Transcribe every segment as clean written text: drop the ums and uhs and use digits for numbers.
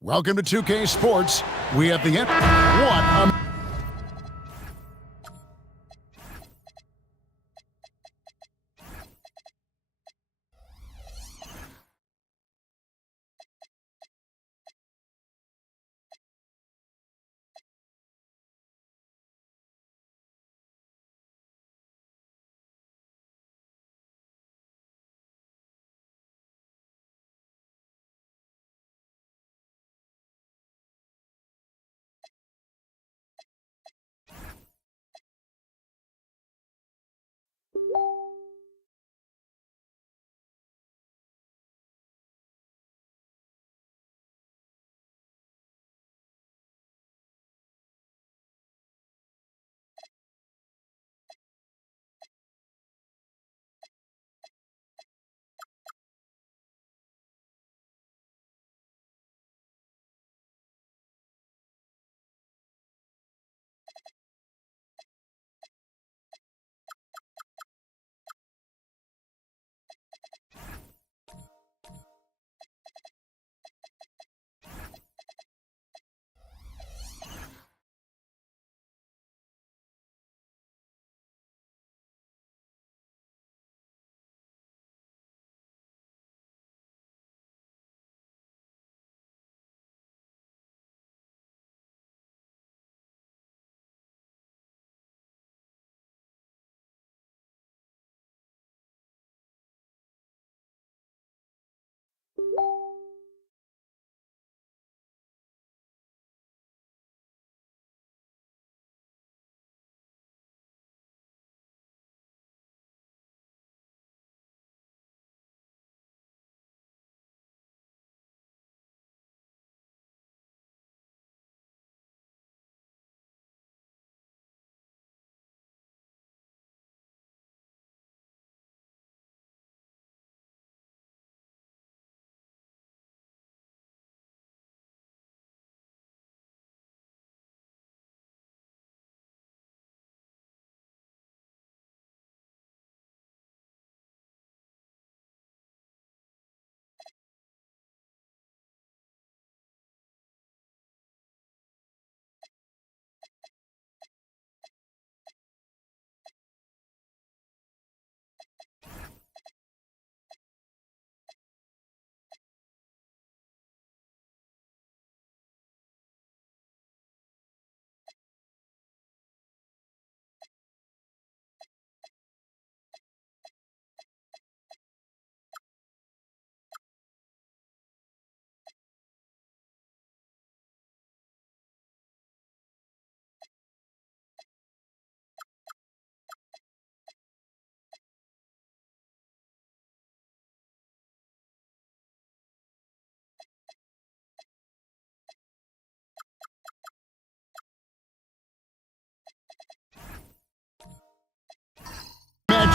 Welcome to 2K Sports. We have the what a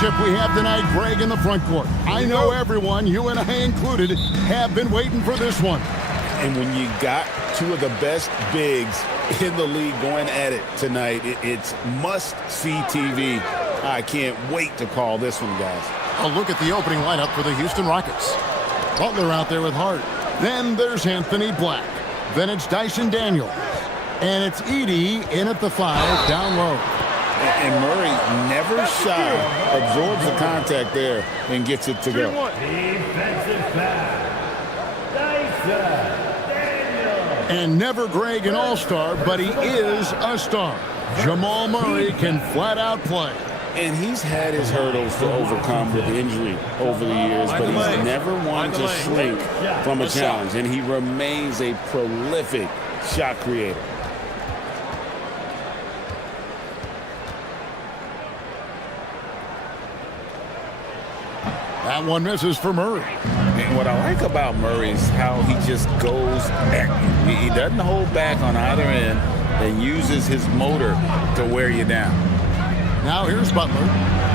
matchup we have tonight. Greg in the front court. I know everyone, you and I included, have been waiting for this one. And when you got two of the best bigs in the league going at it tonight, it's must-see TV. I can't wait to call this one, guys. A look at the opening lineup for the Houston Rockets. Butler out there with Hart. Then there's Anthony Black. Then it's Dyson Daniels. And it's Edey in at the 5, down low. And Murray, never shy, absorbs the contact there and gets it to go. Defensive foul. Dyson Daniels. And never Greg an all-star, but he is a star. Jamal Murray can flat out play. And he's had his hurdles to overcome with injury over the years, but he's never wanted to shrink from a challenge. And he remains a prolific shot creator. That one misses for Murray. And what I like about Murray is how he just goes back. He doesn't hold back on either end and uses his motor to wear you down. Now here's Butler.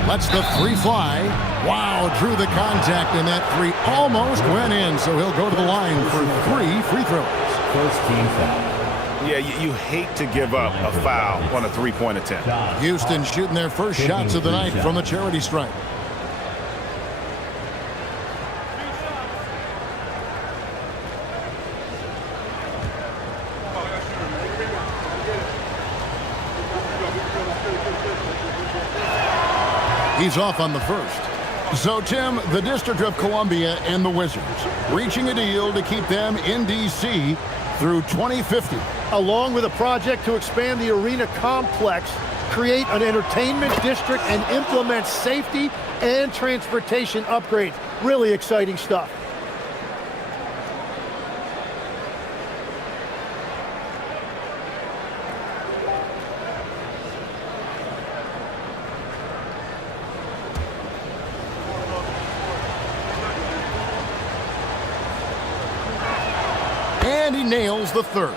Lets the 3 fly. Wow, drew the contact, and that 3 almost went in, so he'll go to the line for 3 free throws. First team foul. Yeah, you hate to give up a foul on a three-point attempt. Houston shooting their first shots of the night from the charity stripe. He's off on the first. So, Tim, the District of Columbia and the Wizards reaching a deal to keep them in D.C. through 2050. Along with a project to expand the arena complex, create an entertainment district, and implement safety and transportation upgrades. Really exciting stuff. And he nails the third.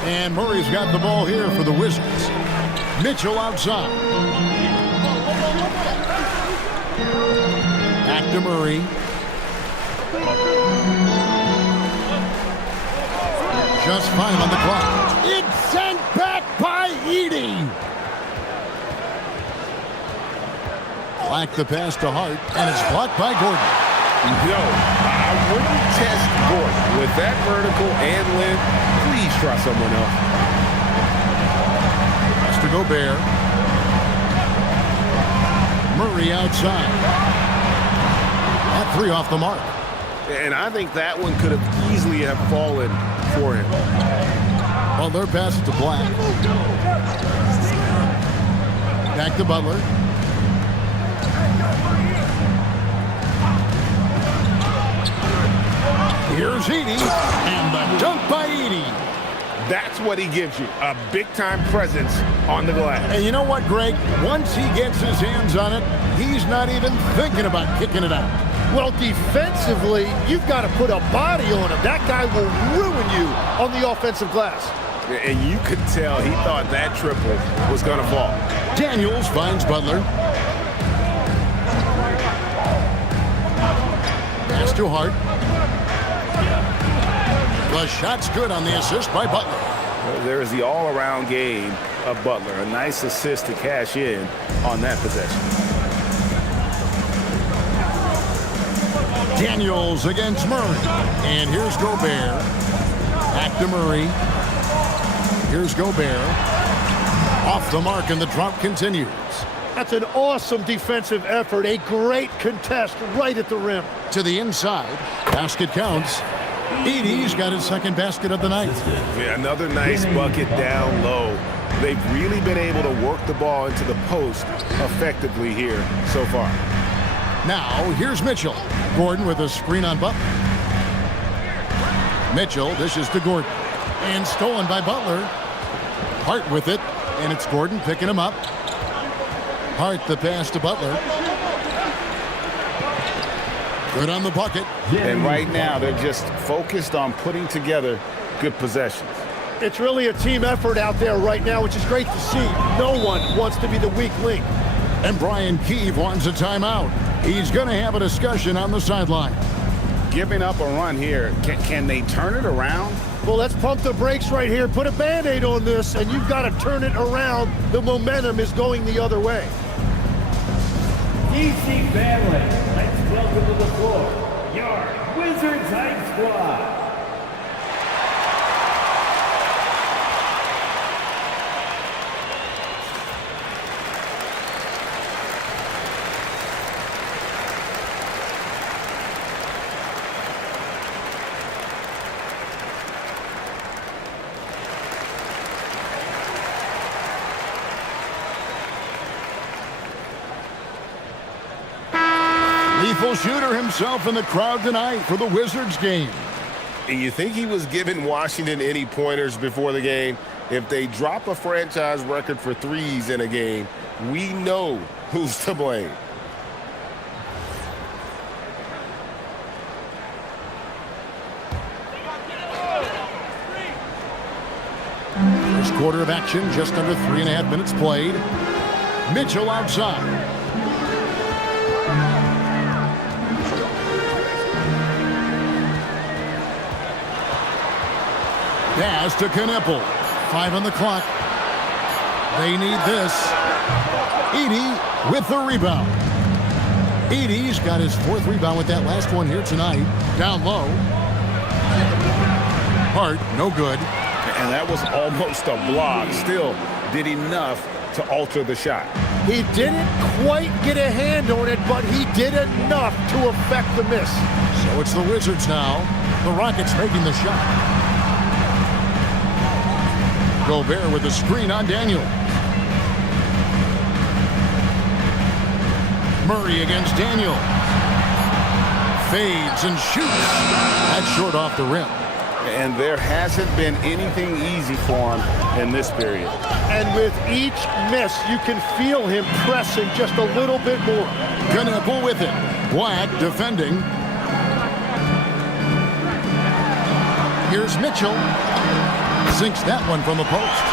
And Murray's got the ball here for the Wizards. Mitchell outside. Back to Murray. Just 5 on the clock. It's sent back by Edey. Black the pass to Hart, and it's blocked by Gordon. No, I wouldn't test Gordon with that vertical and length. Please try someone else. Has to Gobert. Murray outside. That 3 off the mark. And I think that one could have easily have fallen for him. Well, their pass it to Black. Back to Butler. Here's Edey, and the dunk by Edey. That's what he gives you, a big-time presence on the glass. And you know what, Greg? Once he gets his hands on it, he's not even thinking about kicking it out. Well, defensively, you've got to put a body on him. That guy will ruin you on the offensive glass. And you could tell he thought that triple was going to fall. Daniels finds Butler. Pass to Hart. The shot's good on the assist by Butler. Well, there's the all-around game of Butler. A nice assist to cash in on that possession. Daniels against Murray. And here's Gobert. Back to Murray. Here's Gobert. Off the mark, and the drop continues. That's an awesome defensive effort. A great contest right at the rim. To the inside. Basket counts. Edie's got his second basket of the night. Yeah, another nice bucket down low. They've really been able to work the ball into the post effectively here so far. Now, here's Mitchell. Gordon with a screen on Butler. Mitchell dishes to Gordon. And stolen by Butler. Hart with it. And it's Gordon picking him up. Hart the pass to Butler. Good on the bucket. And right now, they're just focused on putting together good possessions. It's really a team effort out there right now, which is great to see. No one wants to be the weak link. And Brian Keefe wants a timeout. He's going to have a discussion on the sideline. Giving up a run here, can they turn it around? Well, let's pump the brakes right here. Put a Band-Aid on this, and you've got to turn it around. The momentum is going the other way. DC family, let's welcome to the floor your Wizards Hype Squad. Lethal shooter himself in the crowd tonight for the Wizards game. And you think he was giving Washington any pointers before the game? If they drop a franchise record for threes in a game, we know who's to blame. First quarter of action, just under 3.5 minutes played. Mitchell outside. Pass to Knippel. 5 on the clock. They need this. Edie with the rebound. Edie's got his 4th rebound with that last one here tonight. Down low. Hart, no good. And that was almost a block. Still did enough to alter the shot. He didn't quite get a hand on it, but he did enough to affect the miss. So it's the Wizards now. The Rockets making the shot. Gobert with a screen on Daniel. Murray against Daniel. Fades and shoots. That's short off the rim. And there hasn't been anything easy for him in this period. And with each miss, you can feel him pressing just a little bit more. Knippel with it. Black defending. Here's Mitchell. Sinks that one from the post.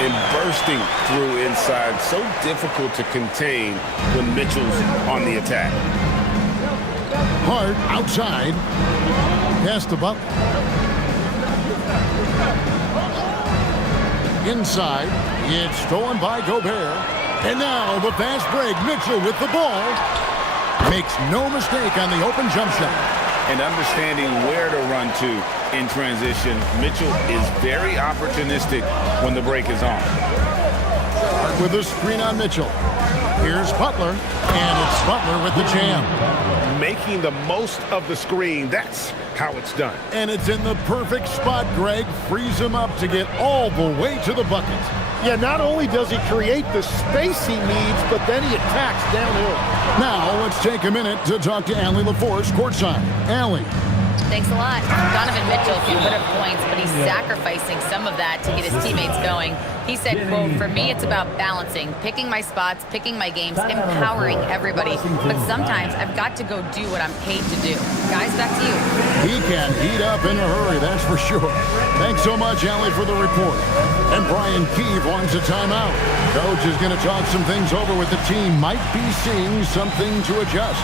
And bursting through inside. So difficult to contain when Mitchell's on the attack. Hart outside. Pass to Butler. Inside. It's stolen by Gobert. And now the fast break. Mitchell with the ball. Makes no mistake on the open jump shot. And understanding where to run to in transition. Mitchell is very opportunistic when the break is on. Hart with a screen on Mitchell. Here's Butler, and it's Butler with the jam. Making the most of the screen, that's how it's done. And it's in the perfect spot, Greg. Frees him up to get all the way to the bucket. Yeah, not only does he create the space he needs, but then he attacks downhill. Now let's take a minute to talk to Allie LaForce courtside. Allie. Thanks a lot. Donovan Mitchell can put up points, but he's sacrificing some of that to get his teammates going. He said, quote, "For me, it's about balancing, picking my spots, picking my games, empowering everybody. But sometimes I've got to go do what I'm paid to do." Guys, back to you. He can heat up in a hurry, that's for sure. Thanks so much, Allie, for the report. And Brian Keefe wants a timeout. Coach is going to talk some things over with the team. Might be seeing something to adjust.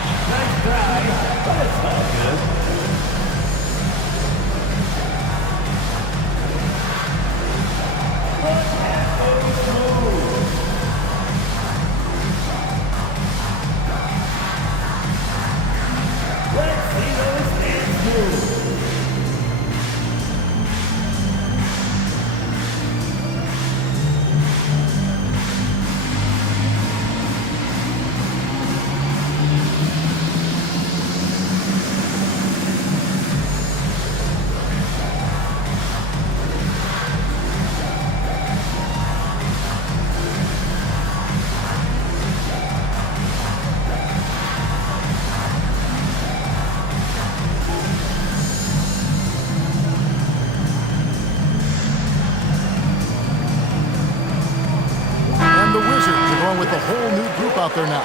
with a whole new group out there now.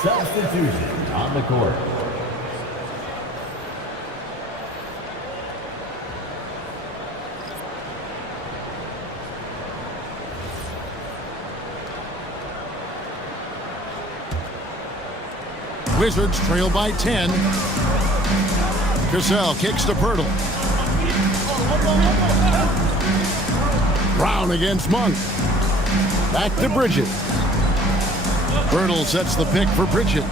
Substitution on the court. Wizards trail by 10. Cassell kicks to Pirtle. Brown against Monk. Back to Bridges. Pirtle sets the pick for Bridges.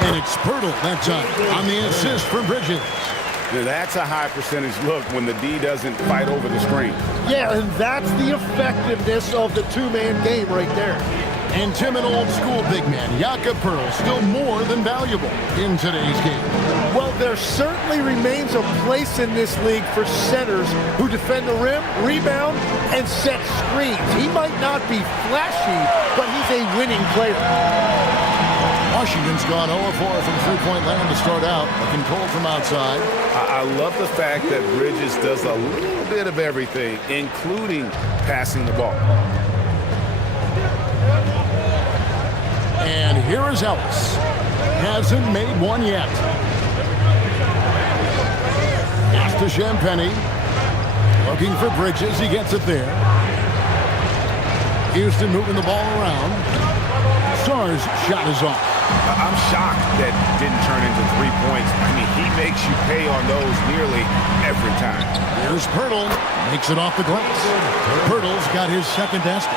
And it's Pirtle that time on the assist for Bridges. Now, that's a high percentage look when the D doesn't fight over the screen. Yeah, and that's the effectiveness of the two-man game right there. And timid old-school big man Jakob Pirtle still more than valuable in today's game. Well, there certainly remains a place in this league for centers who defend the rim, rebound, and set screens. He might not be flashy, but he's a winning player. Washington's gone 0-4 from three-point land to start out. Looking cold from outside. I love the fact that Bridges does a little bit of everything, including passing the ball. And here is Ellis. Hasn't made one yet. Pass to Champagny. Looking for Bridges. He gets it there. Houston moving the ball around. Sarr's shot is off. I'm shocked that didn't turn into 3 points. I mean, he makes you pay on those nearly every time. Here's Pirtle. Makes it off the glass. Pirtle's got his second basket.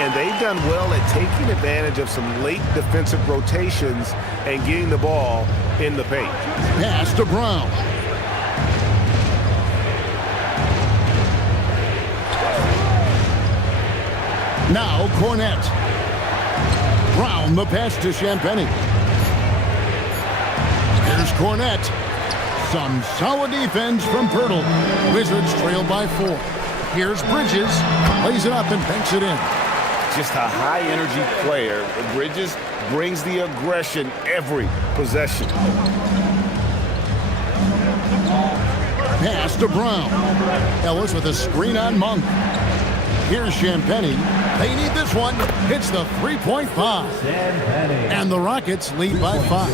And they've done well at taking advantage of some late defensive rotations and getting the ball in the paint. Pass to Brown. Now Cornette. Brown the pass to Champagny. Here's Cornette. Some solid defense from Pirtle. Wizards trail by 4. Here's Bridges. Lays it up and banks it in. Just a high-energy player. Bridges brings the aggression every possession. Pass to Brown. Ellis with a screen on Monk. Here's Champagny. They need this one. Hits the 3.5. And the Rockets lead by 5.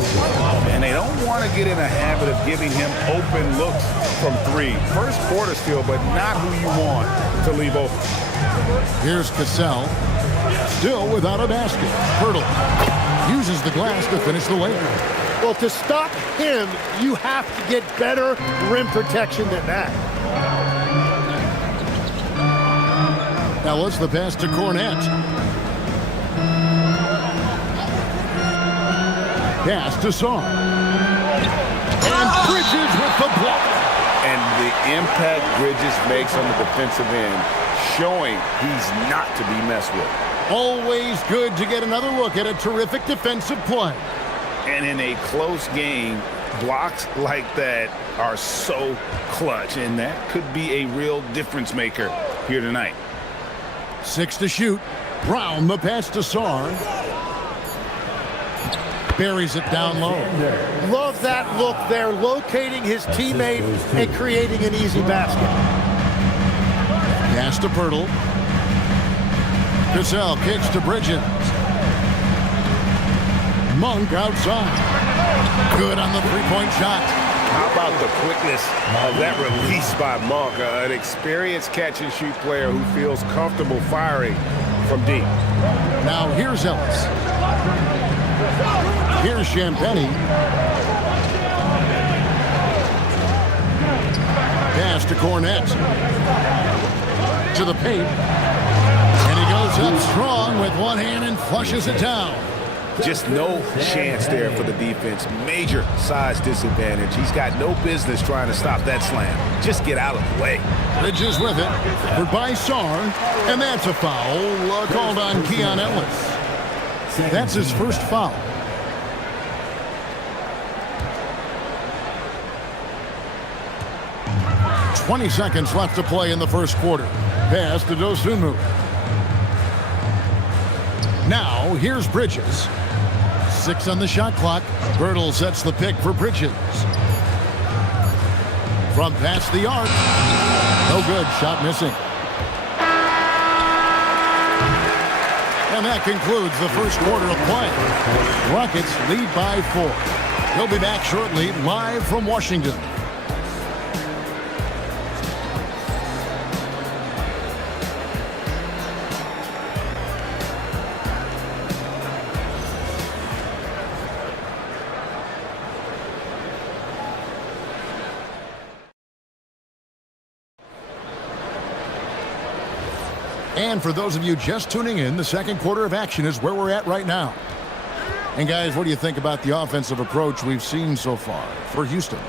And they don't want to get in a habit of giving him open looks from 3. First quarter still, but not who you want to leave open. Here's Cassell. Still without a basket. Pirtle uses the glass to finish the layup. Well, to stop him, you have to get better rim protection than that. Ellis the pass to Cornette. Pass to Sarr. And Bridges with the block. And the impact Bridges makes on the defensive end, showing he's not to be messed with. Always good to get another look at a terrific defensive play. And in a close game, blocks like that are so clutch, and that could be a real difference maker here tonight. 6 to shoot. Brown the pass to Sarr. Buries it down low. Love that look there, locating his teammate and creating an easy basket. Pass to Pirtle. Cassell kicks to Bridges. Monk outside. Good on the three-point shot. How about the quickness of that release by Monk, an experienced catch-and-shoot player who feels comfortable firing from deep. Now here's Ellis. Here's Champagny. Pass to Cornette. To the paint. And he goes up strong with one hand and flushes it down. Just no chance there for the defense. Major size disadvantage. He's got no business trying to stop that slam. Just get out of the way. Bridges with it. Covered by Sarr. And that's a foul called on Keon Ellis. That's his first foul. "20 seconds left to play in the first quarter. Pass to Dosunmu. Now, here's Bridges. 6 on the shot clock. Pirtle sets the pick for Bridges. From past the arc. No good. Shot missing. And that concludes the first quarter of play. Rockets lead by 4. He'll be back shortly, live from Washington. And for those of you just tuning in, the second quarter of action is where we're at right now. And guys, what do you think about the offensive approach we've seen so far for Houston?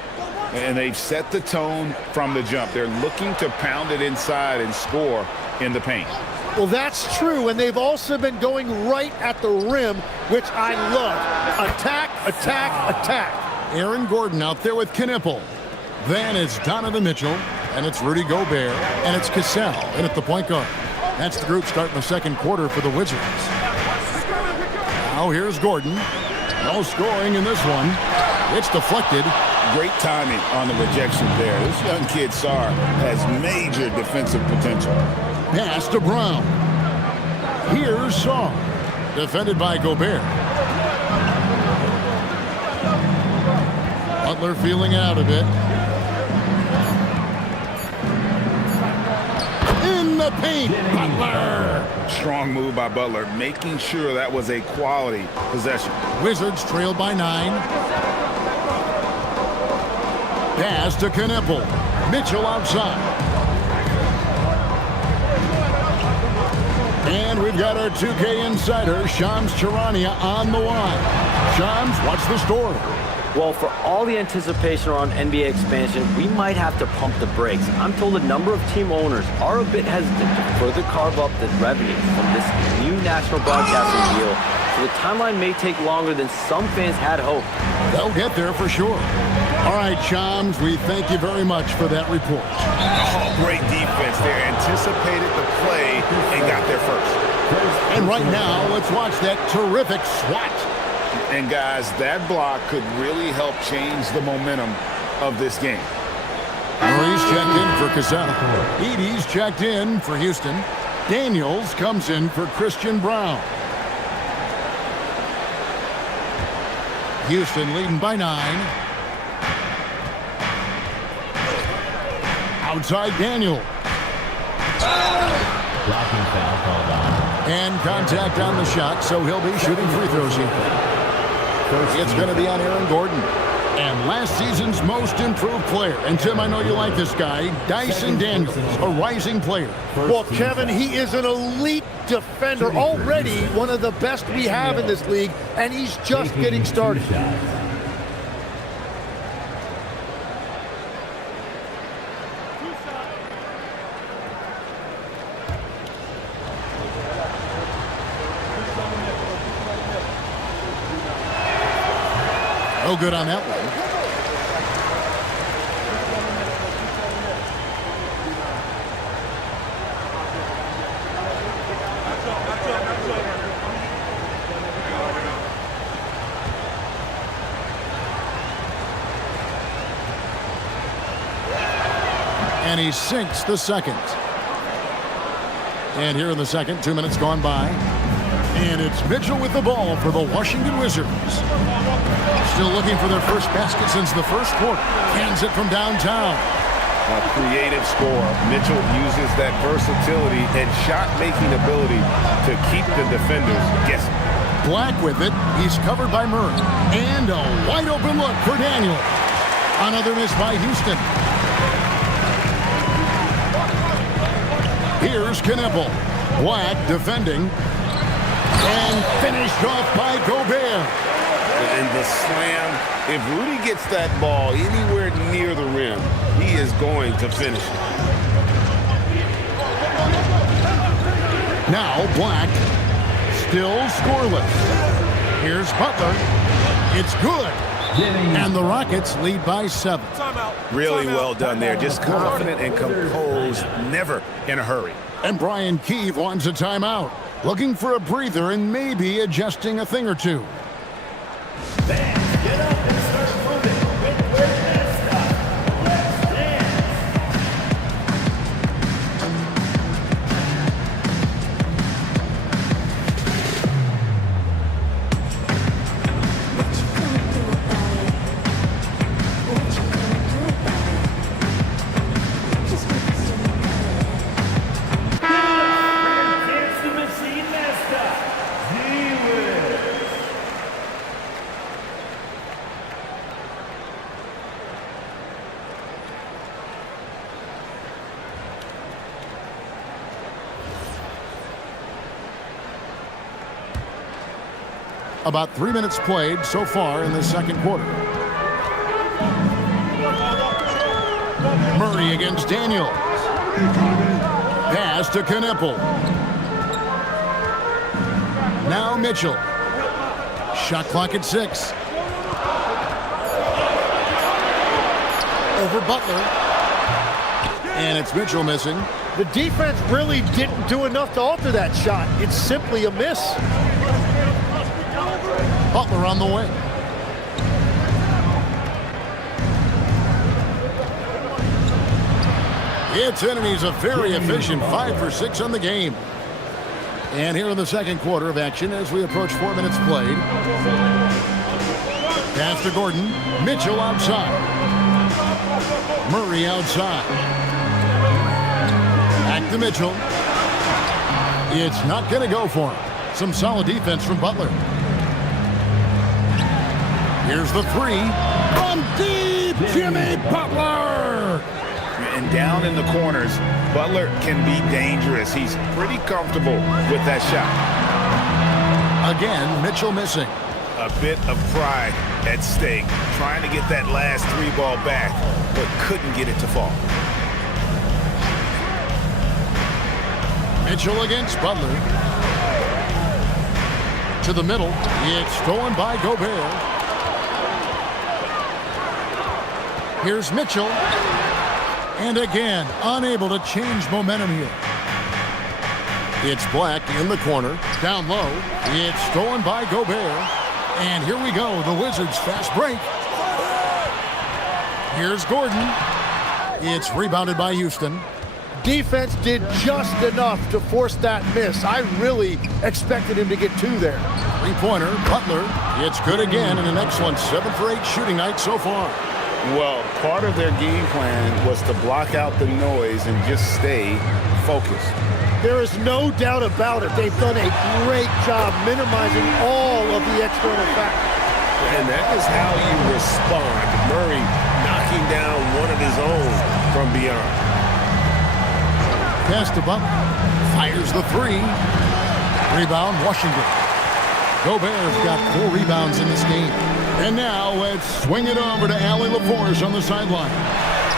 And they've set the tone from the jump. They're looking to pound it inside and score in the paint. Well, that's true, and they've also been going right at the rim, which I love. Attack, attack, attack. Aaron Gordon out there with Knipple. Then it's Donovan Mitchell, and it's Rudy Gobert, and it's Cassell in at the point guard. That's the group starting the second quarter for the Wizards. Now here's Gordon. No scoring in this one. It's deflected. Great timing on the rejection there. This young kid, Sarr, has major defensive potential. Pass to Brown. Here's Sarr. Defended by Gobert. Butler feeling it out a bit. In the paint, Butler. Strong move by Butler, making sure that was a quality possession. Wizards trail by 9. Pass to Knipple. Mitchell outside. And we've got our 2K insider, Shams Charania, on the line. Shams, what's the story? Well, for all the anticipation around NBA expansion, we might have to pump the brakes. I'm told a number of team owners are a bit hesitant to further carve up the revenue from this new national broadcasting deal, so the timeline may take longer than some fans had hoped. They'll get there for sure. All right, Shams, we thank you very much for that report. Oh, great defense there. Anticipated the play and got there first. And right now, let's watch that terrific swat. And guys, that block could really help change the momentum of this game. Murray's checked in for Cassell. Edey's checked in for Houston. Daniels comes in for Christian Brown. Houston leading by 9. Outside Daniel. Blocking foul called on. And contact on the shot, so he'll be shooting free throws here. It's going to be on Aaron Gordon. And last season's most improved player. And Tim, I know you like this guy, Dyson Daniels, a rising player. Well, Kevin, he is an elite defender, already one of the best we have in this league, and he's just getting started. No good on that one. And he sinks the second. And here in the second, 2 minutes gone by. And it's Mitchell with the ball for the Washington Wizards. Still looking for their first basket since the first quarter. Hands it from downtown. A creative scorer. Mitchell uses that versatility and shot-making ability to keep the defenders guessing. Black with it. He's covered by Murray. And a wide-open look for Daniel. Another miss by Houston. Here's Knipple. Black defending. And finished off by Gobert. And the slam, if Rudy gets that ball anywhere near the rim, he is going to finish it. Now Black, still scoreless. Here's Butler. It's good. And the Rockets lead by 7. Really well done there. Just confident and composed, never in a hurry. And Brian Keefe wants a timeout. Looking for a breather and maybe adjusting a thing or two. Fans, get up and start moving with their mascot. Let's dance. About 3 minutes played so far in the second quarter. Murray against Daniels. Pass to Kneppel. Now Mitchell. Shot clock at 6. Over Butler. And it's Mitchell missing. The defense really didn't do enough to alter that shot. It's simply a miss. Butler on the way. It's in, and he's a very efficient 5 for 6 on the game. And here in the second quarter of action as we approach 4 minutes played. Pass to Gordon. Mitchell outside. Murray outside. Back to Mitchell. It's not going to go for him. Some solid defense from Butler. Here's the 3. From deep, Jimmy Butler! And down in the corners, Butler can be dangerous. He's pretty comfortable with that shot. Again, Mitchell missing. A bit of pride at stake, trying to get that last 3 ball back, but couldn't get it to fall. Mitchell against Butler. To the middle. It's stolen by Gobert. Here's Mitchell. And again, unable to change momentum here. It's Black in the corner. Down low. It's stolen by Gobert. And here we go. The Wizards fast break. Here's Gordon. It's rebounded by Houston. Defense did just enough to force that miss. I really expected him to get 2 there. Three-pointer, Butler. It's good again, and an excellent 7 for 8 shooting night so far. Well, part of their game plan was to block out the noise and just stay focused. There is no doubt about it. They've done a great job minimizing all of the external factors. And that is how you respond. Murray knocking down one of his own from beyond. Pass to Butler. Fires the 3. Rebound, Washington. Gobert's got 4 rebounds in this game. And now let's swing it over to Allie LaForce on the sideline.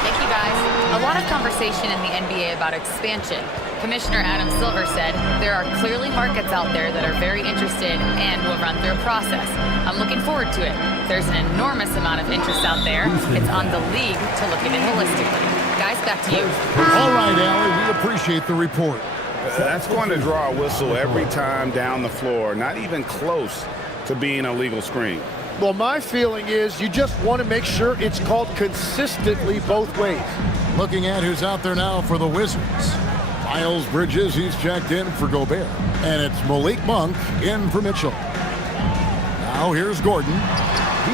Thank you, guys. A lot of conversation in the NBA about expansion. Commissioner Adam Silver said there are clearly markets out there that are very interested and will run through a process. I'm looking forward to it. There's an enormous amount of interest out there. It's on the league to look at it holistically. Guys, back to you. All right, Allie, we appreciate the report. That's going to draw a whistle every time down the floor. Not even close to being a legal screen. Well, my feeling is you just want to make sure it's called consistently both ways. Looking at who's out there now for the Wizards. Miles Bridges, he's checked in for Gobert. And it's Malik Monk in for Mitchell. Now here's Gordon.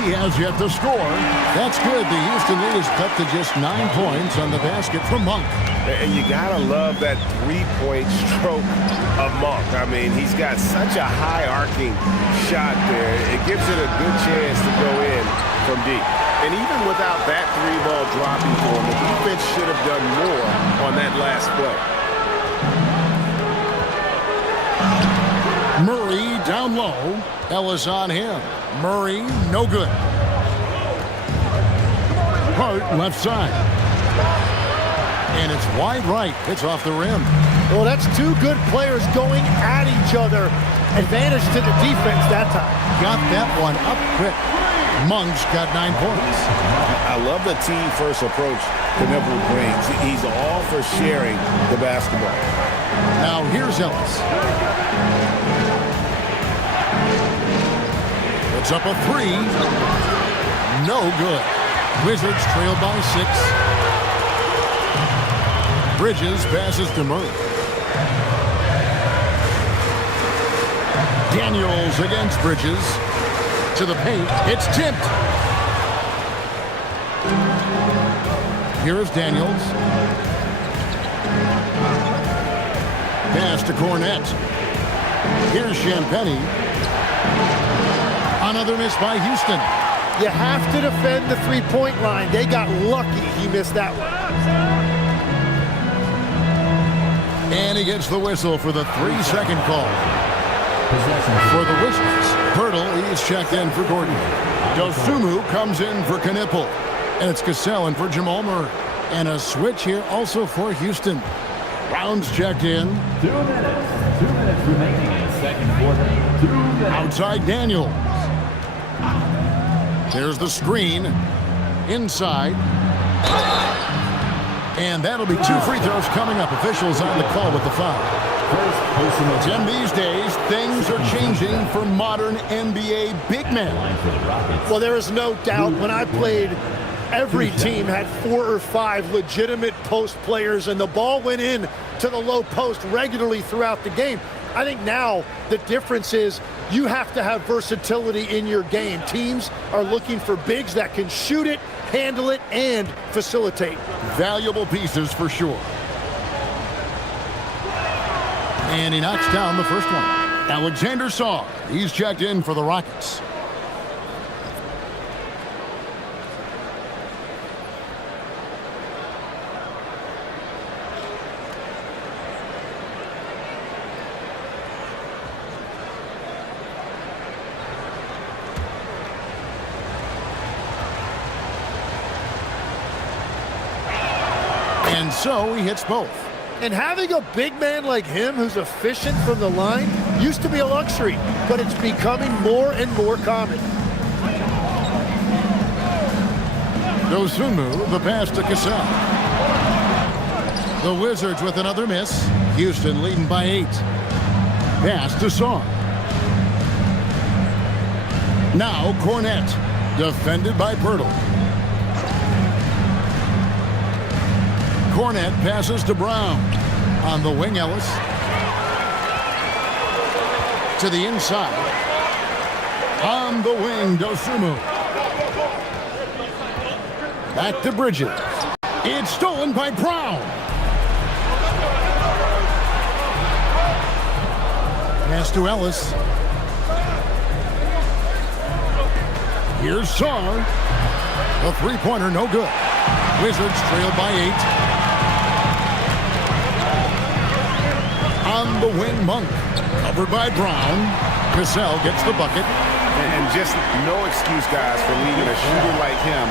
He has yet to score. That's good. The Houston lead is cut to just 9 points on the basket from Monk. And you gotta love that 3-point stroke of Monk. I mean, he's got such a high arcing shot there. It gives it a good chance to go in from deep. And even without that 3-ball dropping for him, the defense should have done more on that last play. Murray down low. Ellis on him. Murray, no good. Hart left side. And it's wide right. It's off the rim. Well, that's 2 good players going at each other. Advantage to the defense that time. Got that one up quick. Monk's got 9 points. I love the team-first approach Kneppel brings. He's all for sharing the basketball. Now here's Ellis. Puts up a 3. No good. Wizards trail by 6. Bridges passes to Murray. Daniels against Bridges. To the paint. It's tipped. Here's Daniels. Pass to Cornette. Here's Champagnie. Another miss by Houston. You have to defend the 3-point line. They got lucky he missed that one. And he gets the whistle for the 3-second call for the Wizards. Pirtle, he's checked in for Gordon. Dosumu comes in for Knipple. And it's Cassell in for Jamal Murray. And a switch here also for Houston. Brown's checked in. 2 minutes. 2 minutes remaining in the second quarter. 2 minutes. Outside Daniels. There's the screen. Inside. And that'll be 2 free throws coming up. Officials on the call with the foul. Tim, these days, things are changing for modern NBA big men. Well, there is no doubt when I played, every team had 4 or 5 legitimate post players, and the ball went in to the low post regularly throughout the game. I think now the difference is you have to have versatility in your game. Teams are looking for bigs that can shoot it, handle it, and facilitate. Valuable pieces for sure. And he knocks down the first one. Alexander Saw, he's checked in for the Rockets. And so he hits both. And having a big man like him who's efficient from the line used to be a luxury, but it's becoming more and more common. Dosunmu, the pass to Cassell. The Wizards with another miss. Houston leading by 8. Pass to Song. Now Cornette, defended by Pirtle. Cornette passes to Brown. On the wing, Ellis. To the inside. On the wing, Dosunmu. Back to Bridges. It's stolen by Brown. Pass to Ellis. Here's Sarr. The three-pointer, no good. Wizards trail by 8. On the wing, Monk. Covered by Brown. Cassell gets the bucket. And just no excuse, guys, for leaving a shooter like him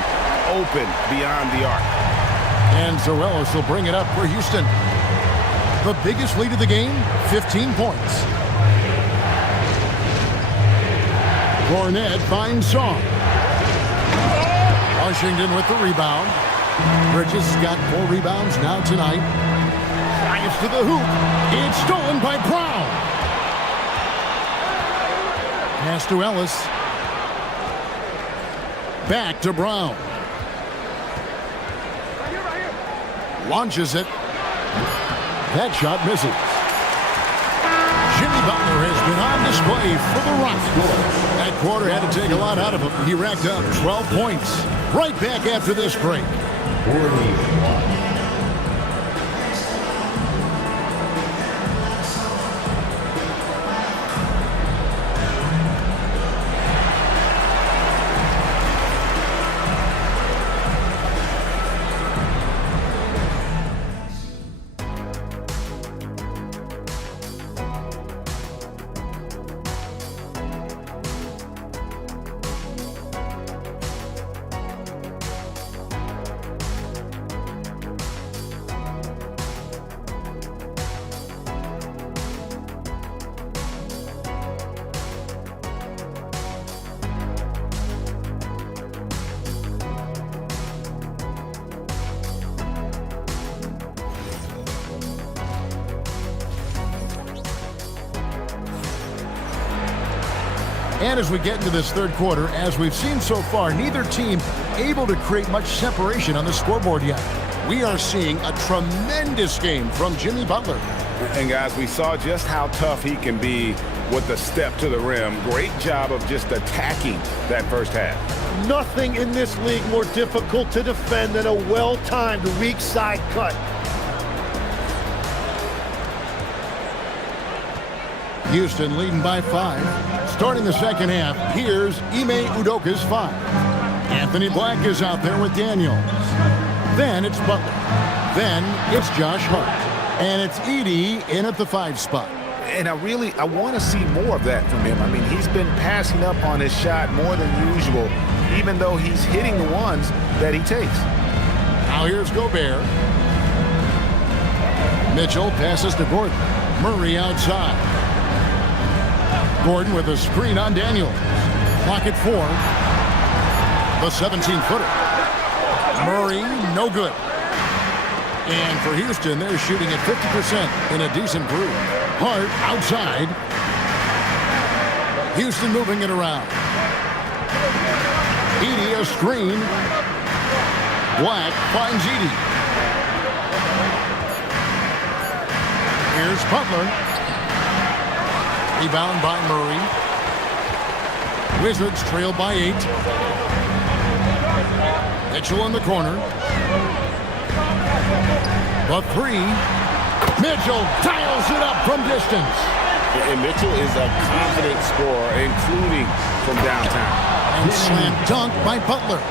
open beyond the arc. And Zoelos will bring it up for Houston. The biggest lead of the game, 15 points. Cornette finds Song. Washington with the rebound. Bridges got 4 rebounds now tonight. Drives to the hoop. It's stolen by Brown. Pass to Ellis. Back to Brown. Launches it. That shot misses. Jimmy Butler has been on display for the Rockets. That quarter had to take a lot out of him. He racked up 12 points. Right back after this break. 41. And as we get into this third quarter, as we've seen so far, neither team able to create much separation on the scoreboard yet. We are seeing a tremendous game from Jimmy Butler. And guys, we saw just how tough he can be with the step to the rim. Great job of just attacking that first half. Nothing in this league more difficult to defend than a well-timed weak side cut. Houston leading by 5. Starting the second half, here's Ime Udoka's 5. Anthony Black is out there with Daniels. Then it's Butler. Then it's Josh Hart. And it's Edey in at the 5 spot. And I want to see more of that from him. I mean, he's been passing up on his shot more than usual, even though he's hitting the ones that he takes. Now here's Gobert. Mitchell passes to Gordon. Murray outside. Gordon with a screen on Daniels. Clock at 4. The 17-footer. Murray, no good. And for Houston, they're shooting at 50% in a decent groove. Hart outside. Houston moving it around. Edey a screen. Black finds Edey. Here's Butler. Rebound by Murray. Wizards trail by 8. Mitchell in the corner. The 3. Mitchell dials it up from distance. And Mitchell is a confident scorer, including from downtown. And slam dunk by Butler.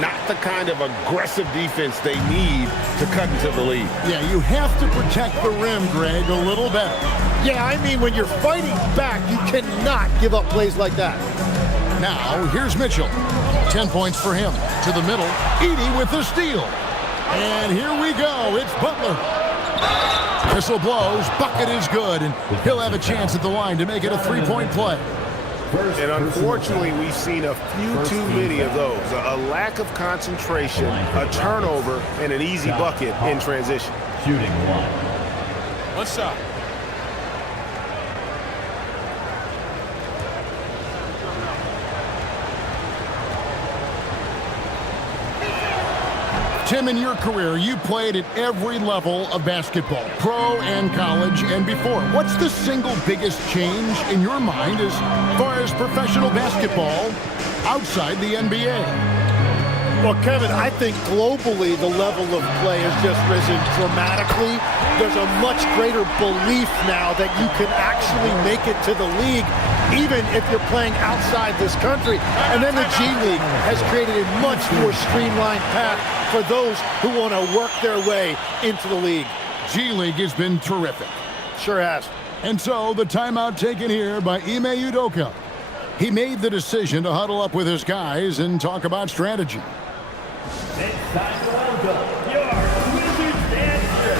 Not the kind of aggressive defense they need to cut into the lead. Yeah, you have to protect the rim, Greg, a little better. Yeah, I mean, when you're fighting back, you cannot give up plays like that. Now, here's Mitchell. 10 points for him. To the middle. Edey with the steal. And here we go. It's Butler. Whistle blows. Bucket is good. And he'll have a chance at the line to make it a 3-point play. And unfortunately, we've seen a few too many of those. A lack of concentration, a turnover, and an easy bucket in transition. Shooting 1. What's up? Tim, in your career, you played at every level of basketball, pro and college and before. What's the single biggest change in your mind as far as professional basketball outside the NBA? Well, Kevin, I think globally the level of play has just risen dramatically. There's a much greater belief now that you can actually make it to the league, even if you're playing outside this country. And then the G League has created a much more streamlined path for those who want to work their way into the league. G League has been terrific. Sure has. And so the timeout taken here by Ime Udoka. He made the decision to huddle up with his guys and talk about strategy. It's time to welcome your Wizards dancer.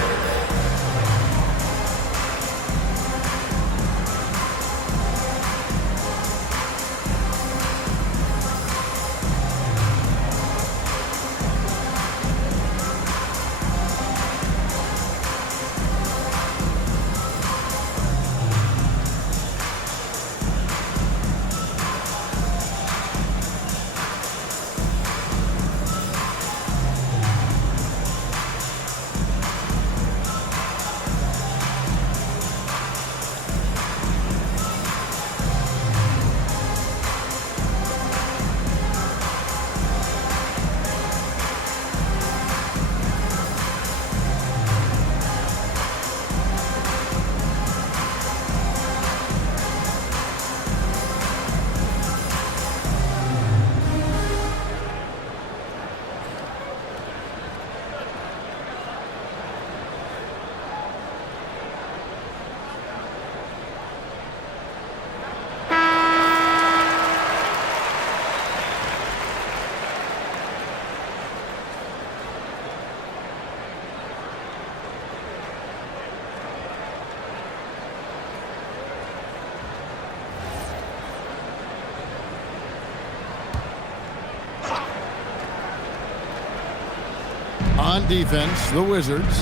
On defense, the Wizards,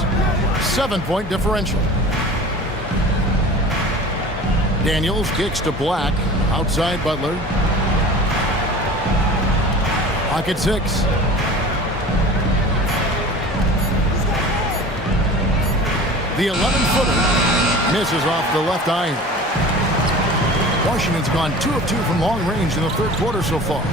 7-point differential. Daniels kicks to Black, outside Butler. Pocket 6. The 11-footer misses off the left iron. Washington's gone 2 of 2 from long range in the third quarter so far.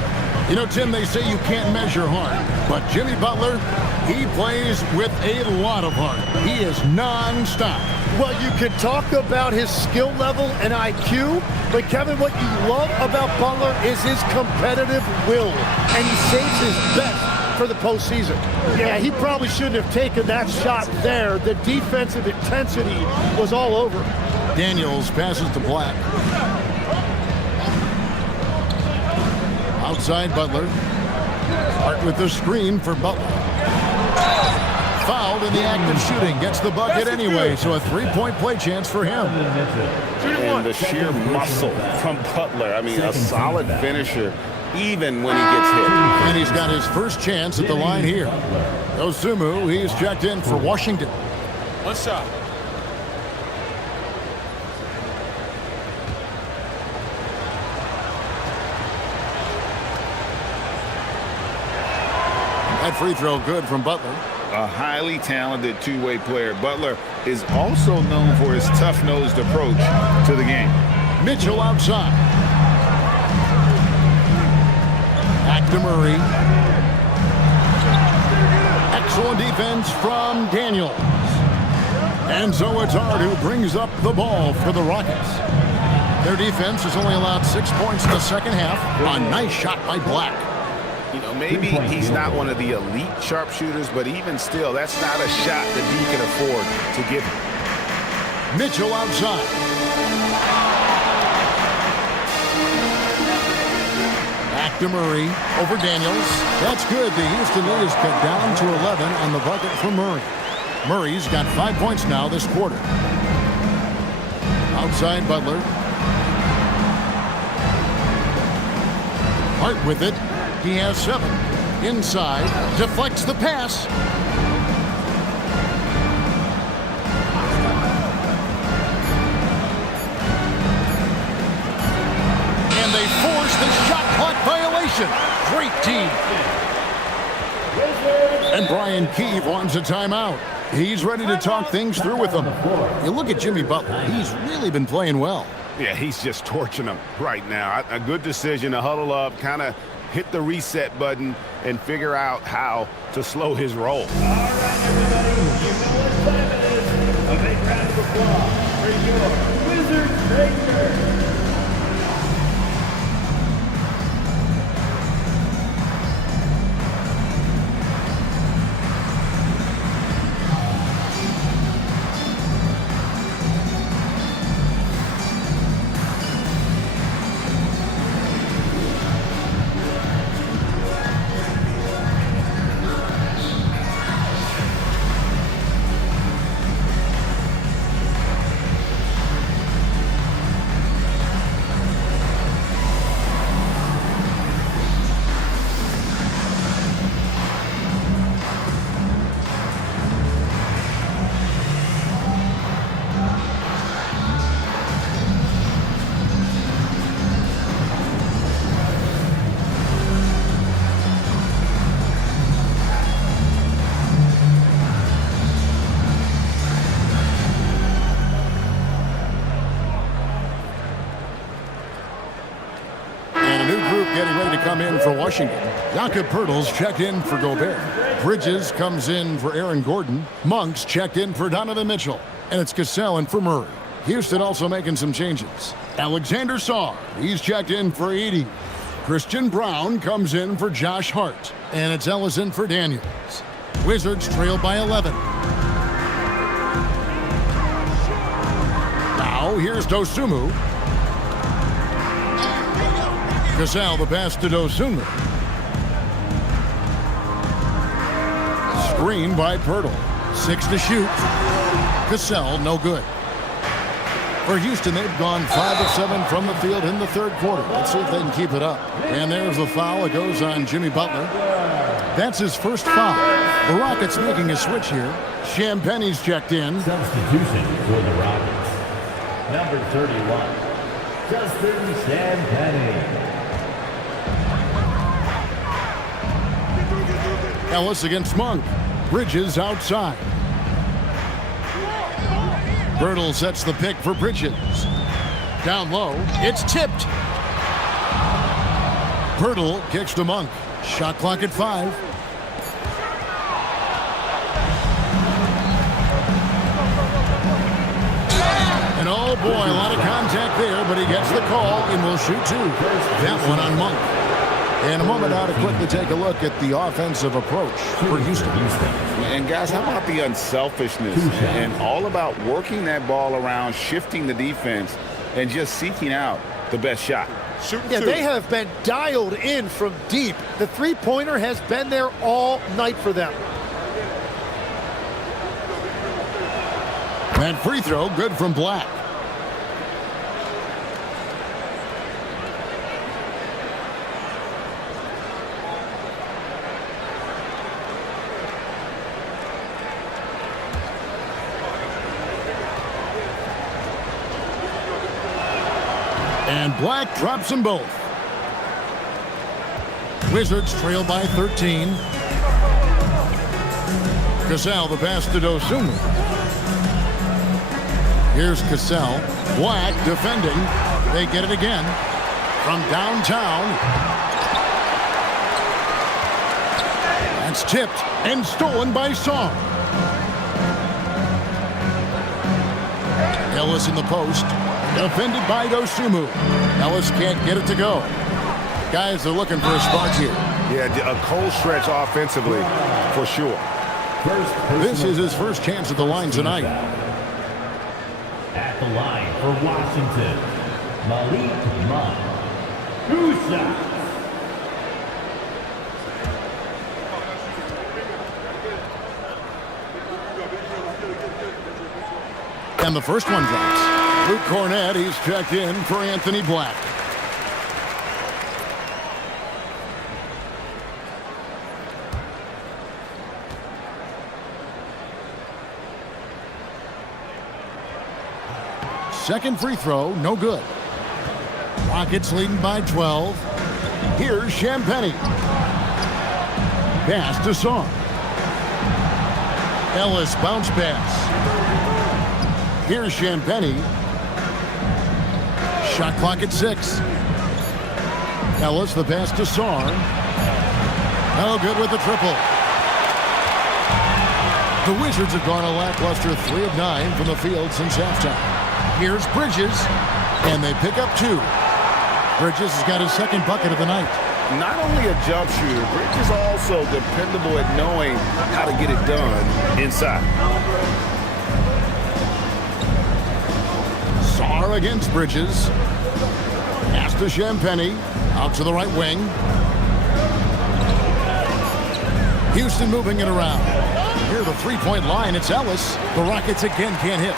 You know, Tim, they say you can't measure heart, but Jimmy Butler, he plays with a lot of heart. He is non-stop. Well, you can talk about his skill level and IQ, but Kevin, what you love about Butler is his competitive will, and he saves his best for the postseason. Yeah, he probably shouldn't have taken that shot there. The defensive intensity was all over. Daniels passes to Black. Outside Butler. Hart with the screen for Butler. Fouled in the act of shooting. Gets the bucket anyway, so a three-point play chance for him. And the sheer muscle from Butler. I mean, a solid finisher, even when he gets hit. And he's got his first chance at the line here. Osumu, he's checked in for Washington. One shot. That free throw good from Butler. A highly talented two-way player. Butler is also known for his tough-nosed approach to the game. Mitchell outside. Back to Murray. Excellent defense from Daniels. And so it's Hart who brings up the ball for the Rockets. Their defense has only allowed 6 points in the second half. A nice shot by Black. You know, maybe he's not one of the elite sharpshooters, but even still, that's not a shot that he can afford to give him. Mitchell outside. Back to Murray over Daniels. That's good. The Houston is cut down to 11 on the bucket for Murray. Murray's got 5 points now this quarter. Outside Butler. Hart with it. He has 7. Inside. Deflects the pass. And they force the shot clock violation. Great team. And Brian Keefe wants a timeout. He's ready to talk things through with them. You look at Jimmy Butler. He's really been playing well. Yeah, he's just torching them right now. A good decision to huddle up, kind of hit the reset button, and figure out how to slow his roll. All right, everybody, you know what time it is. A big round of applause for your Wizards Rangers. Getting ready to come in for Washington. Jakob Poeltl's checked in for Gobert. Bridges comes in for Aaron Gordon. Monk's checked in for Donovan Mitchell. And it's Cassell in for Murray. Houston also making some changes. Alexander Sarr, he's checked in for Edey. Christian Brown comes in for Josh Hart. And it's Ellison for Daniels. Wizards trail by 11. Now here's Dosunmu. Cassell the pass to Dosunmu. Screen by Poeltl. 6 to shoot. Cassell no good. For Houston, they've gone 5 of 7 from the field in the third quarter. Let's see if they can keep it up. And there's the foul. It goes on Jimmy Butler. That's his first foul. The Rockets making a switch here. Champagne's checked in. Substitution for the Rockets. Number 31, Justin Champagnie. Ellis against Monk. Bridges outside. Poeltl sets the pick for Bridges. Down low, it's tipped. Poeltl kicks to Monk. Shot clock at 5. And oh boy, a lot of contact there, but he gets the call and will shoot 2. That one on Monk. In a moment now to quickly take a look at the offensive approach for Houston. And guys, how about the unselfishness and all about working that ball around, shifting the defense, and just seeking out the best shot. Yeah, they have been dialed in from deep. The three-pointer has been there all night for them. And free throw, good from Black. And Black drops them both. Wizards trail by 13. Cassell the pass to Dosunmu. Here's Cassell. Black defending. They get it again from downtown. That's tipped and stolen by Song. Ellis in the post. Defended by Dosunmu. Ellis can't get it to go. Guys are looking for a spark here. Yeah, a cold stretch offensively, for sure. This is his first chance at the line tonight. At the line for Washington, Malik Monk. 2 shots. And the first one drops. Luke Cornett, he's checked in for Anthony Black. Second free throw, no good. Rockets leading by 12. Here's Champagnie. Pass to Song. Ellis bounce pass. Here's Champagnie. Shot clock at 6. Ellis the pass to Song. No good with the triple. The Wizards have gone a lackluster 3 of 9 from the field since halftime. Here's Bridges, and they pick up 2. Bridges has got his second bucket of the night. Not only a jump shooter, Bridges also dependable at knowing how to get it done inside. Sarr against Bridges. Pass to Champagnie. Out to the right wing. Houston moving it around. Near the three-point line, it's Ellis. The Rockets again can't hit.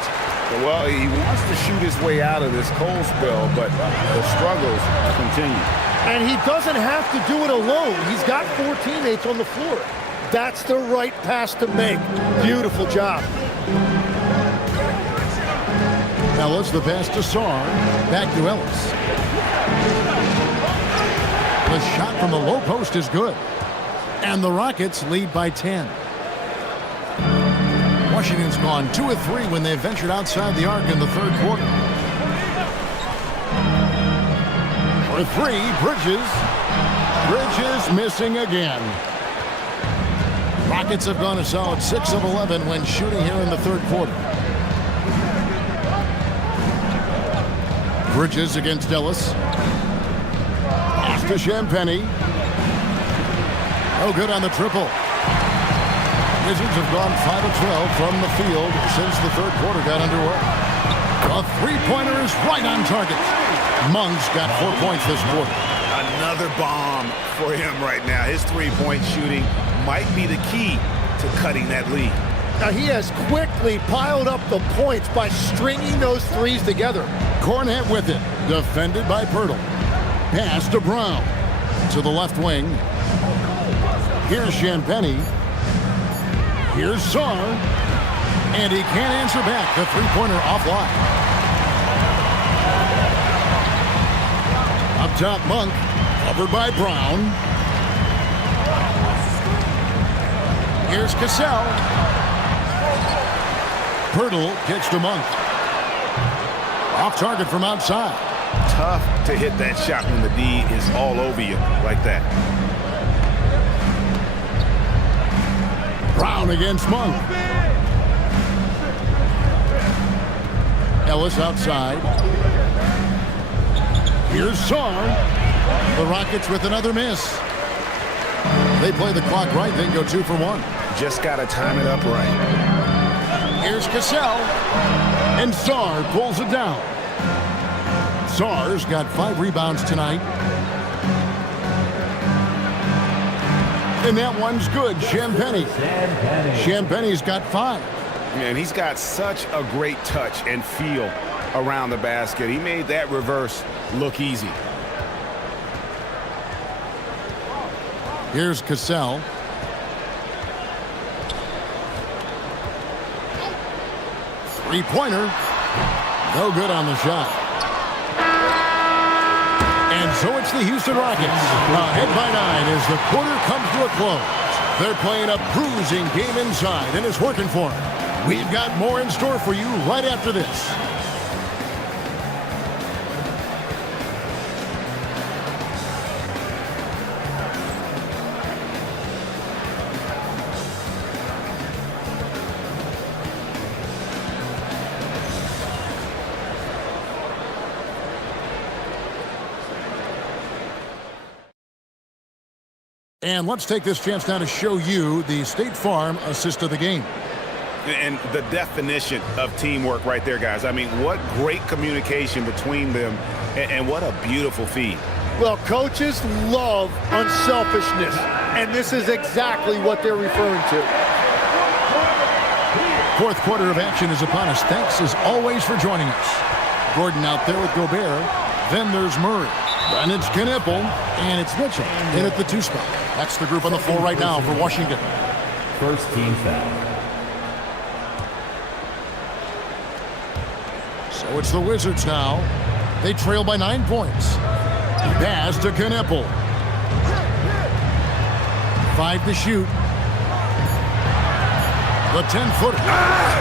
Well, he wants to shoot his way out of this cold spell, but the struggles continue. And he doesn't have to do it alone. He's got 4 teammates on the floor. That's the right pass to make. Beautiful job. Ellis, the pass to Sarr. Back to Ellis. The shot from the low post is good. And the Rockets lead by 10. Washington's gone 2 of 3 when they ventured outside the arc in the third quarter. For 3, Bridges. Bridges missing again. Rockets have gone a solid 6 of 11 when shooting here in the third quarter. Bridges against Ellis. Pass to Champagnie. No good on the triple. Wizards have gone 5 of 12 from the field since the third quarter got underway. A three-pointer is right on target. Monk's got 4 points this quarter. Another bomb for him right now. His three-point shooting might be the key to cutting that lead. Now he has quickly piled up the points by stringing those threes together. Cornett with it. Defended by Pirtle. Pass to Brown. To the left wing. Here's Champagnie. Here's Sarr. And he can't answer back. The three-pointer offline. Up top, Monk. Covered by Brown. Here's Cassell. Pirtle kicks to Monk. Off target from outside. Tough to hit that shot when the D is all over you like that. Brown against Monk. Ellis outside. Here's Sarr. The Rockets with another miss. They play the clock right, then go 2 for 1. Just got to time it up right. Here's Cassell. And Sarr pulls it down. Sarr's got 5 rebounds tonight. And that one's good. Champagne's got 5. And he's got such a great touch and feel around the basket. He made that reverse look easy. Here's Cassell. Three-pointer. No good on the shot. And so it's the Houston Rockets. Ahead by 9 as the quarter comes to a close. They're playing a bruising game inside, and it's working for them. We've got more in store for you right after this. And let's take this chance now to show you the State Farm assist of the game. And the definition of teamwork right there, guys. I mean, what great communication between them, and what a beautiful feed. Well, coaches love unselfishness, and this is exactly what they're referring to. Fourth quarter of action is upon us. Thanks, as always, for joining us. Gordon out there with Gobert. Then there's Murray. Then it's Knipple, and it's Mitchell in at the 2 spot. That's the group on the floor right now for Washington. First team foul. So it's the Wizards now. They trail by 9 points. Pass to Knipple. 5 to shoot. The 10-footer.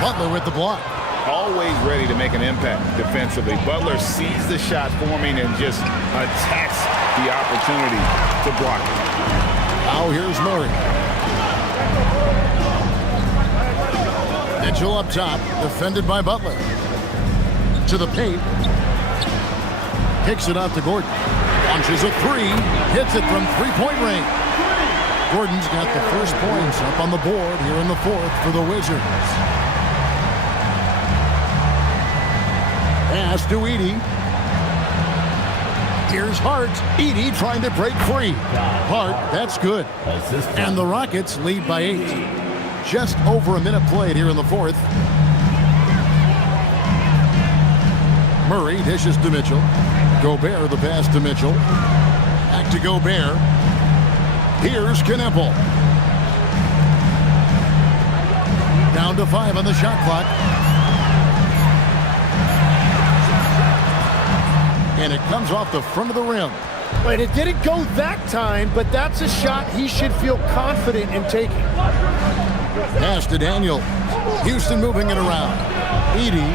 Butler with the block. Always ready to make an impact defensively. Butler sees the shot forming and just attacks the opportunity to block it. Now here's Murray. Mitchell up top, defended by Butler. To the paint. Kicks it out to Gordon. Launches a 3. Hits it from 3-point range. Gordon's got the first points up on the board here in the 4th for the Wizards. Pass to Edey. Here's Hart. Edey trying to break free. Hart, that's good. And the Rockets lead by 8. Just over a minute played here in the 4th. Murray dishes to Mitchell. Gobert the pass to Mitchell. Back to Gobert. Here's Knipple. Down to 5 on the shot clock. And it comes off the front of the rim. And it didn't go that time, but that's a shot he should feel confident in taking. Pass to Daniel. Houston moving it around. Edey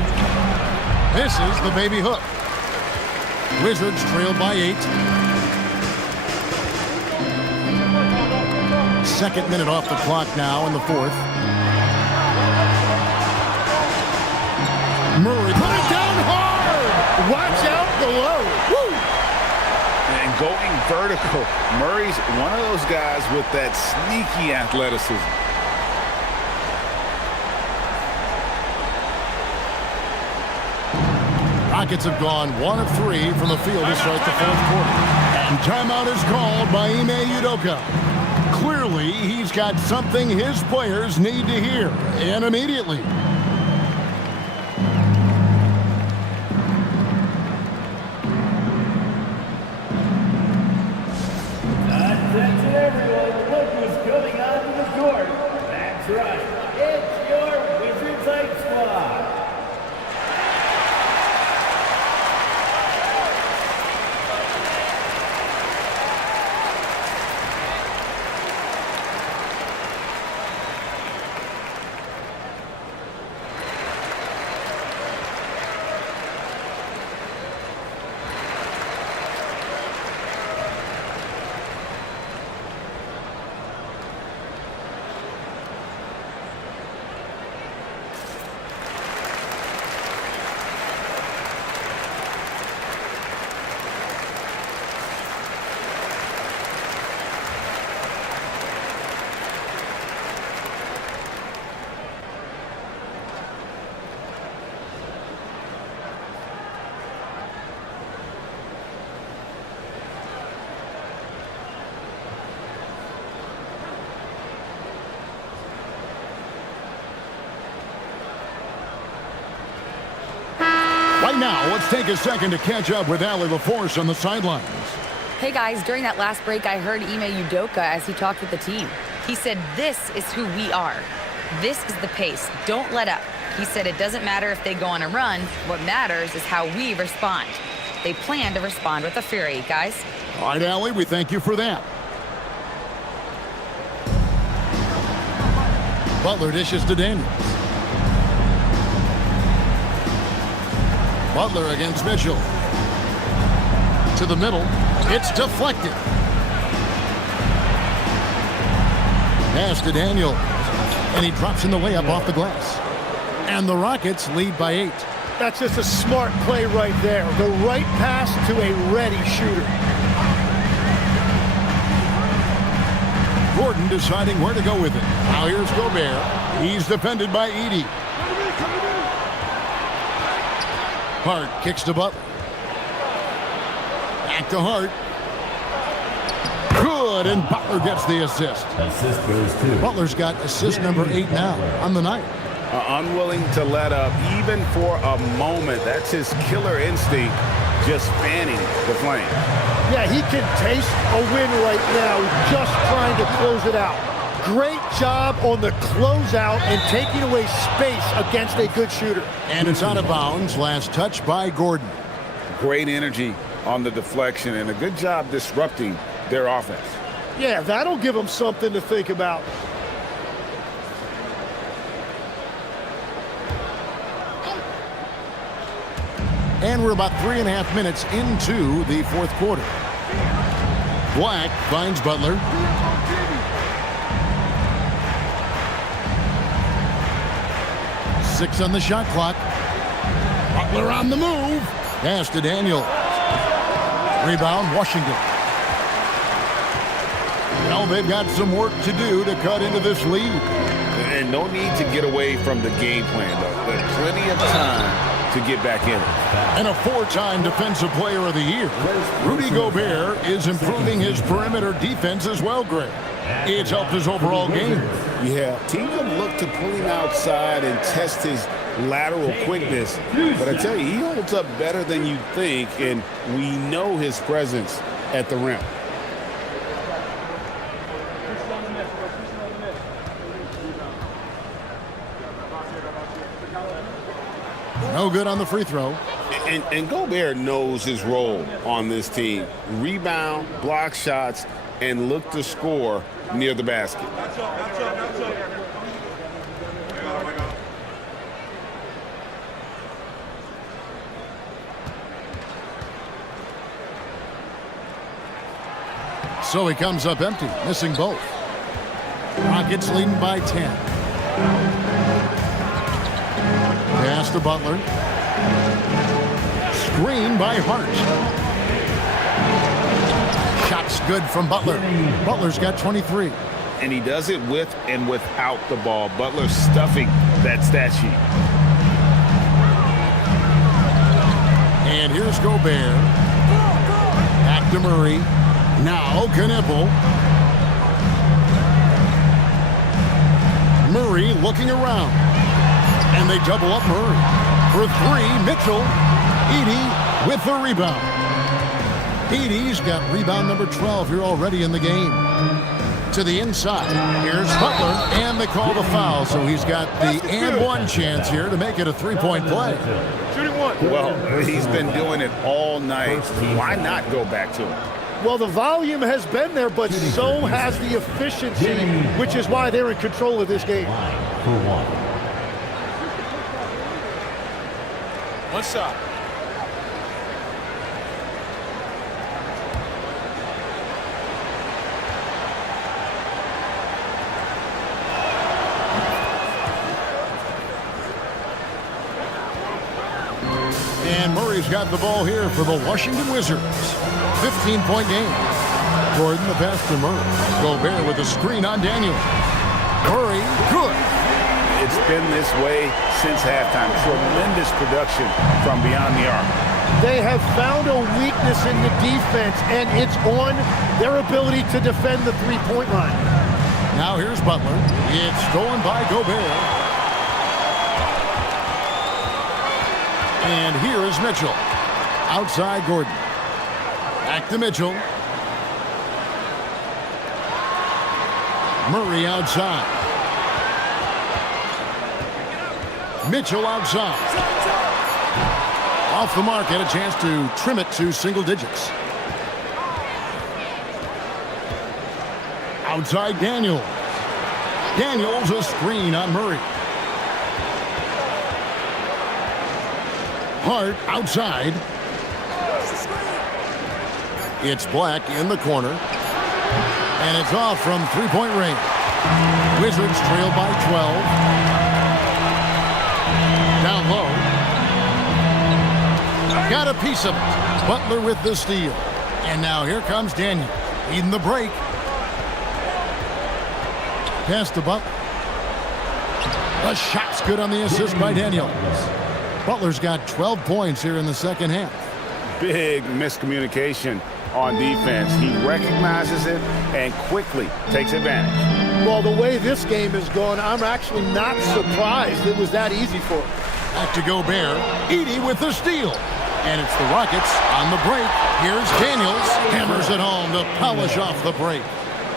misses the baby hook. Wizards trailed by 8. Second minute off the clock now in the 4th. Murray put it down hard. Watch out below. Woo! And going vertical. Murray's one of those guys with that sneaky athleticism. Rockets have gone 1 of 3 from the field to start the 4th quarter. And timeout is called by Ime Udoka. Clearly, he's got something his players need to hear, and immediately. Attention everyone, look who's coming onto the court. That's right, it's your Wizards Hype Squad. Right now, let's take a second to catch up with Allie LaForce on the sidelines. Hey guys, during that last break, I heard Ime Udoka as he talked with the team. He said, "This is who we are. This is the pace. Don't let up." He said it doesn't matter if they go on a run. What matters is how we respond. They plan to respond with a fury, guys. All right, Allie, we thank you for that. Butler dishes to Daniels. Butler against Mitchell. To the middle. It's deflected. Pass to Daniels. And he drops in the layup off the glass. And the Rockets lead by 8. That's just a smart play right there. The right pass to a ready shooter. Gordon deciding where to go with it. Now here's Gobert. He's defended by Edey. Hart kicks to Butler. Back to Hart. Good, and Butler gets the assist. Assist goes to. Butler's got assist number 8 now on the night. Unwilling to let up even for a moment. That's his killer instinct, just fanning the flame. Yeah, he can taste a win right now, just trying to close it out. Great job on the closeout and taking away space against a good shooter. And it's out of bounds. Last touch by Gordon. Great energy on the deflection and a good job disrupting their offense. Yeah, that'll give them something to think about. And we're about 3.5 minutes into the fourth quarter. Black finds Butler. Six on the shot clock. Butler on the move. Pass to Daniels. Rebound, Washington. Well, they've got some work to do to cut into this lead. And no need to get away from the game plan, though. There's plenty of time to get back in it. And a 4-time Defensive Player of the Year. Rudy Gobert is improving his perimeter defense as well, Greg. It's helped his overall game. Yeah, teams will look to pull him outside and test his lateral quickness. But I tell you, he holds up better than you think, and we know his presence at the rim. No good on the free throw. And Gobert knows his role on this team. Rebound, block shots, and look to score near the basket. So he comes up empty, missing both. Rockets leading by 10. Pass to Butler. Screen by Hart. Shots good from Butler. Butler's got 23. And he does it with and without the ball. Butler stuffing that stat sheet. And here's Gobert. Back to Murray. Now Knipple. Murray looking around. And they double up Murray. For 3, Mitchell. Edey with the rebound. Edey's got rebound number 12 here already in the game. To the inside. Here's Butler. And they call the foul. So he's got the and one chance here to make it a 3-point play. Shooting one. Well, he's been doing it all night. Why not go back to him? Well, the volume has been there, but so has the efficiency, which is why they're in control of this game. One shot. And Murray's got the ball here for the Washington Wizards. 15-point game. Gordon the pass to Murray. Gobert with a screen on Daniel. Murray, good. It's been this way since halftime. Tremendous production from beyond the arc. They have found a weakness in the defense, and it's on their ability to defend the three-point line. Now here's Butler. It's stolen by Gobert. And here is Mitchell. Outside Gordon. Back to Mitchell. Murray outside. Mitchell outside. Off the mark, had a chance to trim it to single digits. Outside Daniels. Daniels a screen on Murray. Hart outside. It's Black in the corner. And it's off from three-point range. Wizards trail by 12. Down low. Got a piece of it. Butler with the steal. And now here comes Daniel. Leading the break. Pass to Butler. The shot's good on the assist by Daniels. Butler's got 12 points here in the second half. Big miscommunication on defense. He recognizes it and quickly takes advantage. Well, the way this game is going, I'm actually not surprised it was that easy for him. Back to Gobert. Edey with the steal. And it's the Rockets on the break. Here's Daniels. Hammers it home to polish off the break.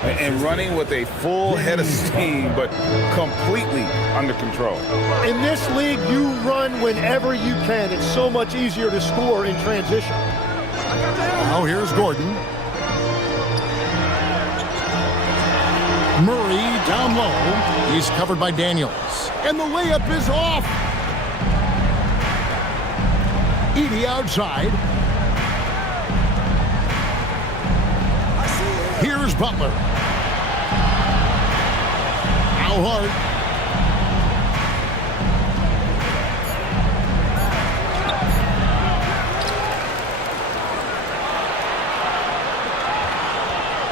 And running with a full head of steam, but completely under control. In this league, you run whenever you can. It's so much easier to score in transition. Now here's Gordon. Murray down low. He's covered by Daniels. And the layup is off. Edey outside. Here's Butler. Now Hart.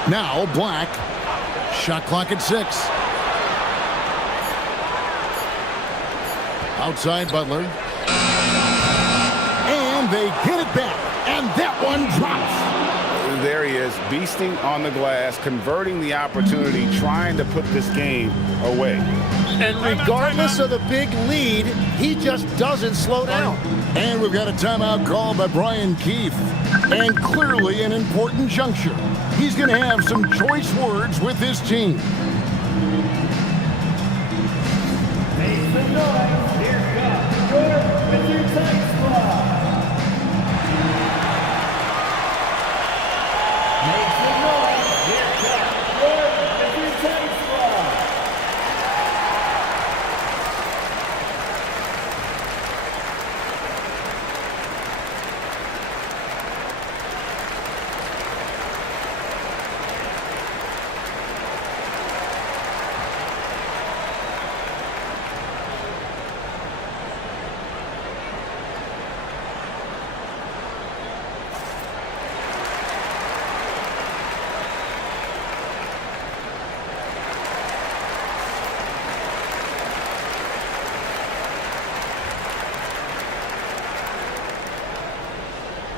Now Black. Shot clock at 6. Outside Butler. And they get it back. And that one drops. There he is, beasting on the glass, converting the opportunity, trying to put this game away. And regardless of the big lead, he just doesn't slow down. And we've got a timeout called by Brian Keefe. And clearly an important juncture. He's going to have some choice words with his team. Make some noise. Here comes your Wizards Ice Squad. Make some noise. Here comes your Wizards Ice Squad.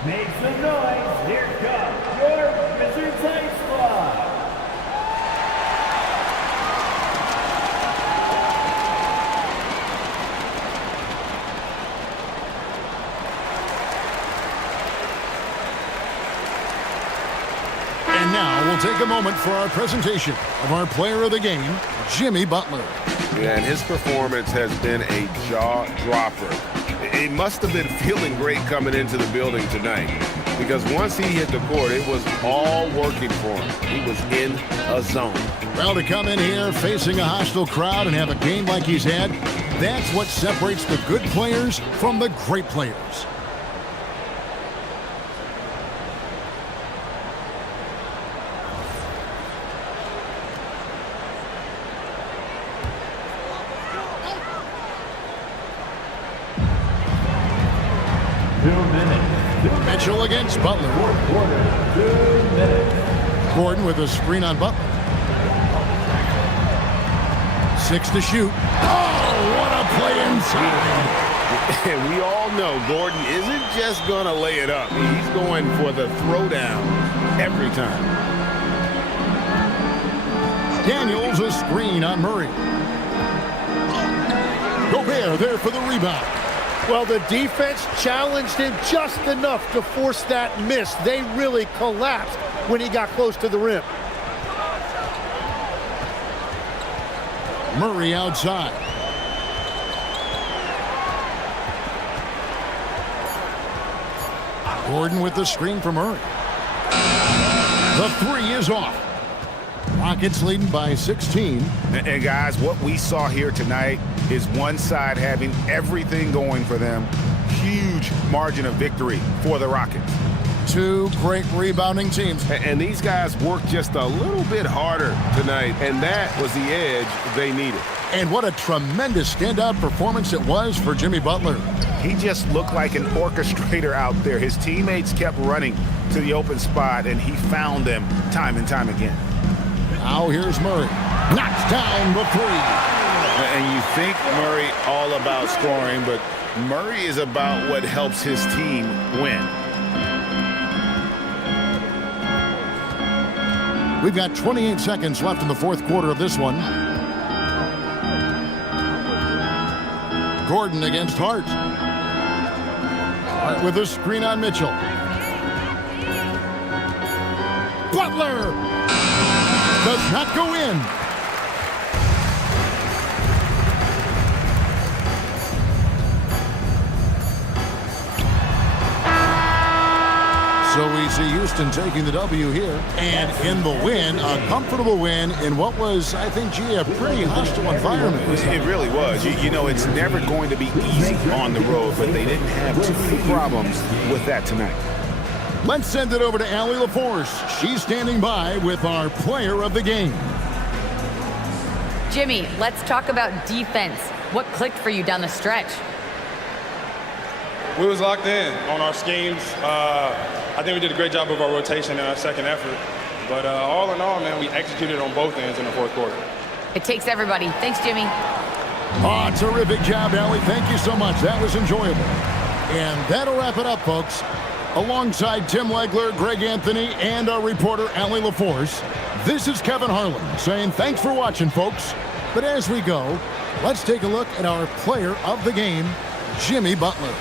Make some noise. Here comes your Wizards Ice Squad. And now we'll take a moment for our presentation of our player of the game, Jimmy Butler. Yeah, and his performance has been a jaw-dropper. He must have been feeling great coming into the building tonight because once he hit the court, it was all working for him. He was in a zone. Well, to come in here facing a hostile crowd and have a game like he's had, that's what separates the good players from the great players. Mitchell against Butler. Gordon with a screen on Butler. 6 to shoot. Oh, what a play inside. And we all know Gordon isn't just going to lay it up. He's going for the throwdown every time. Daniels a screen on Murray. Gobert there for the rebound. Well, the defense challenged him just enough to force that miss. They really collapsed when he got close to the rim. Murray outside. Gordon with the screen for Murray. The three is off. Rockets leading by 16. And guys, what we saw here tonight is one side having everything going for them. Huge margin of victory for the Rockets. Two great rebounding teams. And these guys worked just a little bit harder tonight, and that was the edge they needed. And what a tremendous standout performance it was for Jimmy Butler. He just looked like an orchestrator out there. His teammates kept running to the open spot, and he found them time and time again. Now here's Murray. Knocks down the three. And you think Murray all about scoring, but Murray is about what helps his team win. We've got 28 seconds left in the fourth quarter of this one. Gordon against Hart. Hart with a screen on Mitchell. Butler does not go in. So we see Houston taking the W here. And in the win, a comfortable win in what was, I think, a pretty hostile environment. It really was. You know, it's never going to be easy on the road, but they didn't have too many problems with that tonight. Let's send it over to Allie LaForce. She's standing by with our player of the game. Jimmy, let's talk about defense. What clicked for you down the stretch? We was locked in on our schemes. I think we did a great job of our rotation and our second effort. But all in all, man, we executed on both ends in the fourth quarter. It takes everybody. Thanks, Jimmy. Oh, terrific job, Allie. Thank you so much. That was enjoyable. And that'll wrap it up, folks. Alongside Tim Legler, Greg Anthony, and our reporter, Allie LaForce, this is Kevin Harlan saying thanks for watching, folks. But as we go, let's take a look at our player of the game, Jimmy Butler.